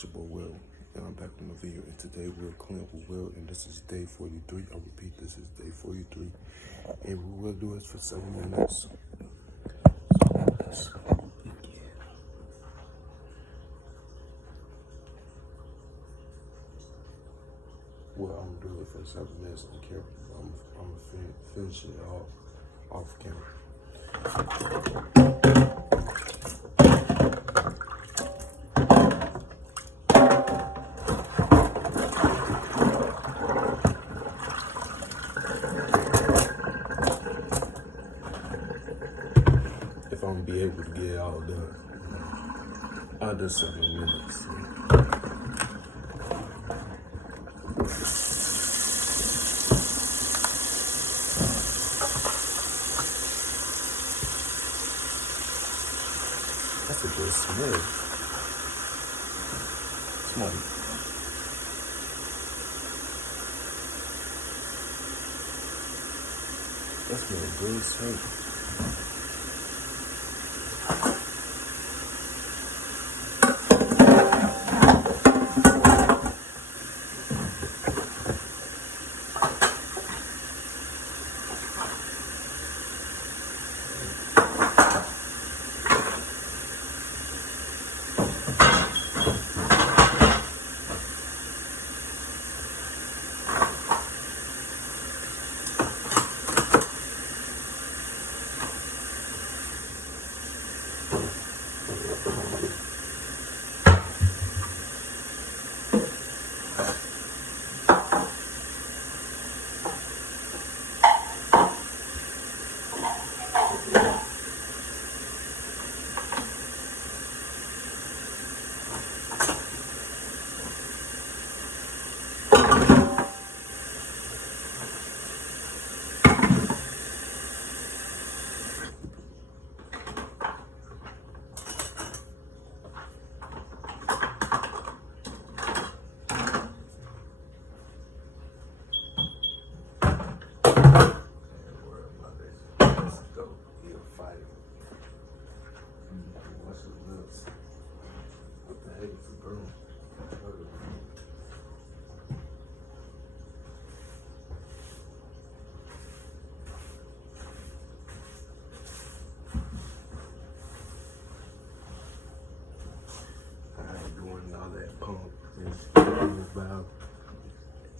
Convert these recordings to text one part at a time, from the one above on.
it's your boy Will, and I'm back with my video, and today we're cleaning with Will, and this is day 43. I repeat, this is day 43, and we will do this for 7 minutes. So let's begin. Well, I'm gonna do it for 7 minutes on camera. I'm gonna finish it off camera. If I'm gonna be able to get it all done under 7 minutes. That's a good smell. Smell. That smells good too.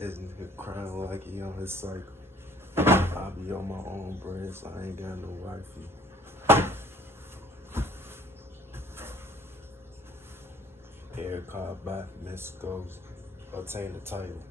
Isn't he crying like he on his cycle? I'll be on my own bread, so I ain't got no wifey. Air card by Mexico's obtain the title.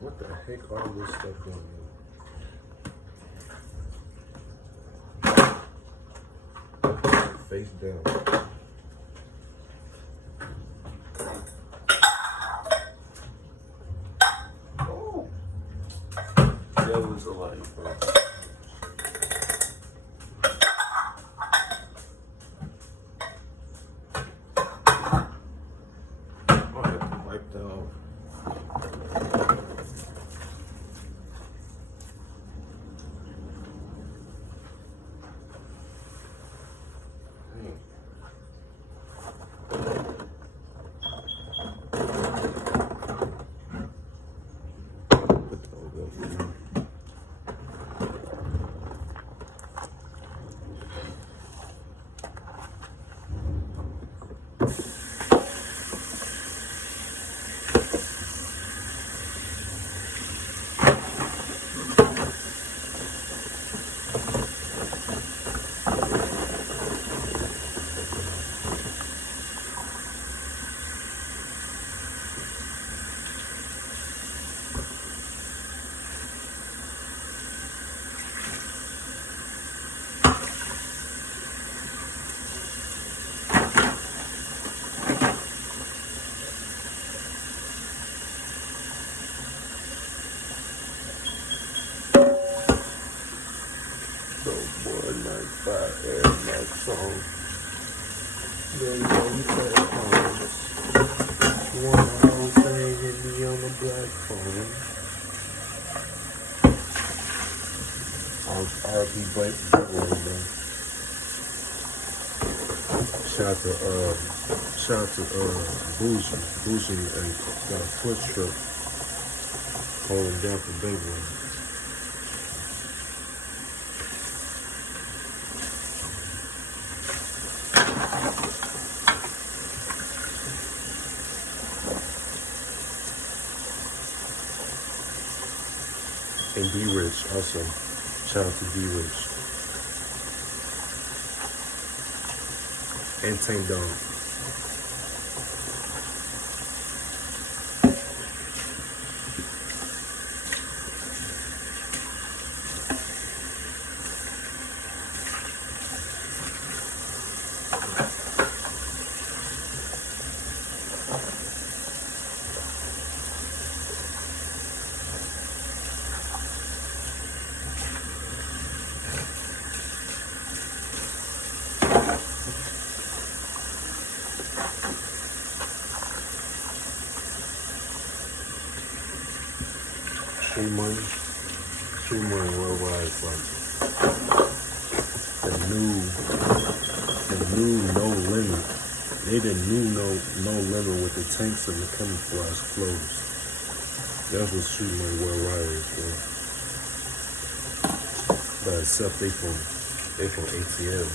What the heck all this stuff going on? Face down. Oh, that was a light, bro. I have to wipe that off. by Air Max on. There you go, you play phones. You want the whole thing, hit me on the black phone. RP Blake, man. Shout out to Bougie. Bougie got a push truck holding down for Big One. And B Rich also. Shout out to B Rich. And Tank Dog. True Money Worldwide is like the new No Limit. They the new No Limit with the tanks and the camouflage clothes. That's what True Money Worldwide is, bro. But except they from ATL.